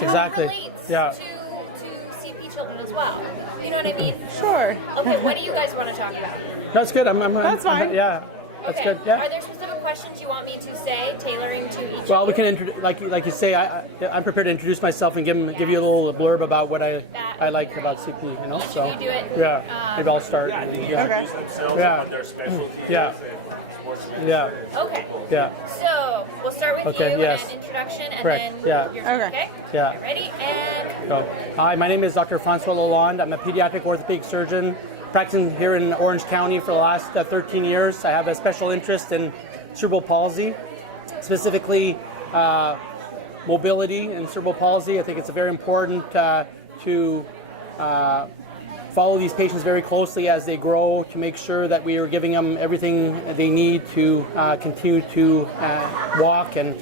Exactly. Relates Yeah. to CP children as well. You know what I mean? Sure. Okay, what do you guys want to talk about? That's good. That's fine. Yeah. That's Okay. good. Yeah. Are there specific questions you want me to say, tailoring to each? Well, of we you? can like you say. I'm prepared to introduce myself and give you a little blurb about what I like about CP. You know, so you do it. yeah, maybe I'll start. Yeah, I think Yeah. Okay. introduce themselves Yeah. about their specialties Yeah. and sports. Yeah. Okay. Yeah. So we'll start with Okay, you yes. and an introduction, and Correct, then yeah. your Okay. okay. Yeah. Ready and So, hi, my name is Dr. Francois Loland. I'm a pediatric orthopedic surgeon practicing here in Orange County for the last 13 years. I have a special interest in cerebral palsy, specifically mobility and cerebral palsy. I think it's very important to follow these patients very closely as they grow to make sure that we are giving them everything they need to continue to walk and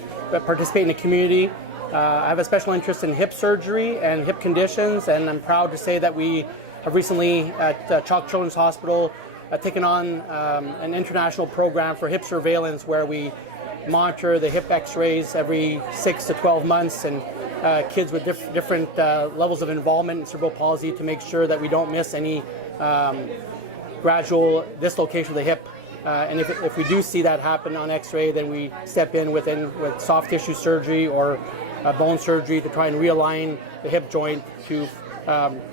participate in the community. I have a special interest in hip surgery and hip conditions, and I'm proud to say that we have recently at Chalk Children's Hospital taken on an international program for hip surveillance where we monitor the hip x-rays every 6 to 12 months and kids with different levels of involvement in cerebral palsy to make sure that we don't miss any gradual dislocation of the hip. And if we do see that happen on x-ray, then we step in with soft tissue surgery or bone surgery to try and realign the hip joint to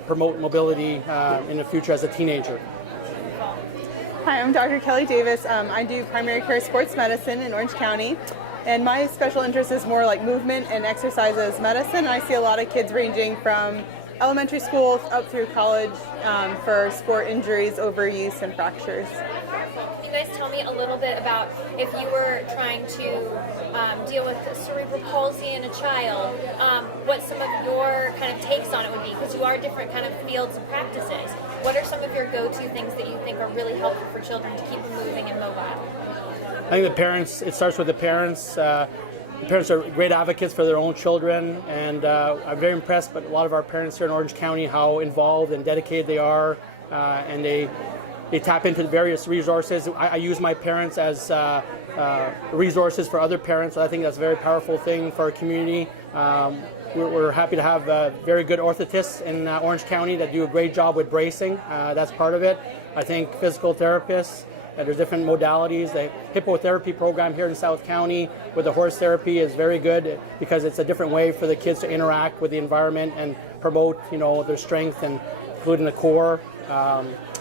promote mobility in the future as a teenager. Hi, I'm Dr. Kelly Davis. I do primary care sports medicine in Orange County, and my special interest is more like movement and exercise as medicine. I see a lot of kids ranging from elementary school up through college for sport injuries, overuse, and fractures. Can you guys tell me a little bit about if you were trying to deal with cerebral palsy in a child, what some of your kind of takes on it would be? Because you are different kind of fields and practices. What are some of your go-to things that you think are really helpful for children to keep them moving and mobile? I think the parents, it starts with the parents. The parents are great advocates for their own children, and I'm very impressed by a lot of our parents here in Orange County, how involved and dedicated they are, and they tap into the various resources. I use my parents as resources for other parents, so I think that's a very powerful thing for our community. We're happy to have very good orthotists in Orange County that do a great job with bracing. That's part of it. I think physical therapists, there's different modalities. The hippotherapy program here in South County with the horse therapy is very good because it's a different way for the kids to interact with the environment and promote, their strength, and including the core.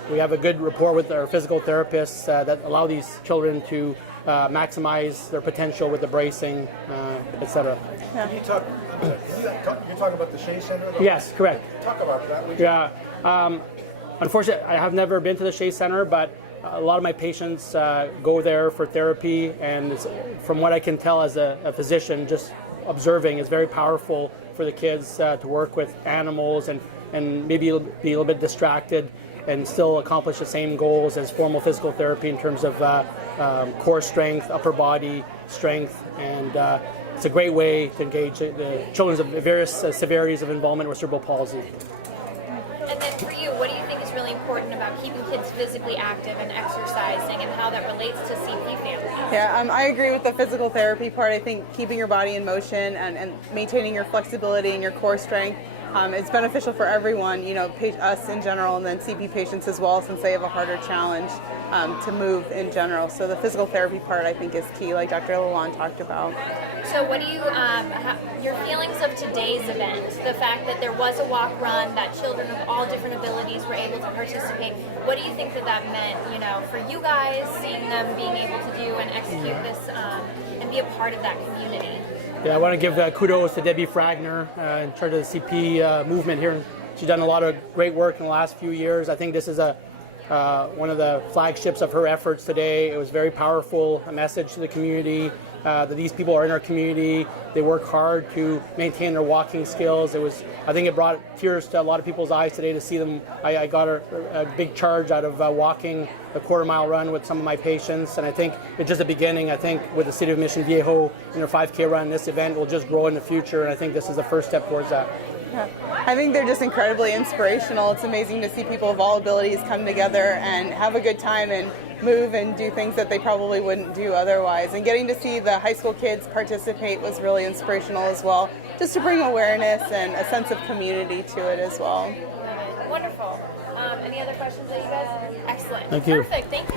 We have a good rapport with our physical therapists that allow these children to maximize their potential with the bracing, etc. Can you talk? You're talking about the Shea Center? Yes, correct. Talk about that. Would you? Yeah. Unfortunately, I have never been to the Shea Center, but a lot of my patients go there for therapy, and from what I can tell as a physician, just observing is very powerful for the kids to work with animals and maybe be a little bit distracted and still accomplish the same goals as formal physical therapy in terms of core strength, upper body strength, and it's a great way to engage the children of various severities of involvement with cerebral palsy. And then for you, what do you think is really important about keeping kids physically active and exercising, and how that relates to CP families? Yeah, I agree with the physical therapy part. I think keeping your body in motion and maintaining your flexibility and your core strength is beneficial for everyone, us in general, and then CP patients as well, since they have a harder challenge to move in general. So the physical therapy part, I think, is key, like Dr. Lalonde talked about. So what do you, your feelings of today's event, the fact that there was a walk-run, that children of all different abilities were able to participate, what do you think that meant, for you guys, seeing them being able to do and execute this and be a part of that community? Yeah, I want to give kudos to Debbie Fragner in charge of the CP movement here. She's done a lot of great work in the last few years. I think this is one of the flagships of her efforts today. It was very powerful, a message to the community that these people are in our community. They work hard to maintain their walking skills. I think it brought tears to a lot of people's eyes today to see them. I got a big charge out of walking a quarter-mile run with some of my patients, and I think it's just the beginning. I think with the City of Mission Viejo in their 5K run, this event will just grow in the future, and I think this is the first step towards that. Yeah. I think they're just incredibly inspirational. It's amazing to see people of all abilities come together and have a good time and move and do things that they probably wouldn't do otherwise. And getting to see the high school kids participate was really inspirational as well, just to bring awareness and a sense of community to it as well. Wonderful. Any other questions that you guys? Excellent. Thank you. Perfect. Thank you.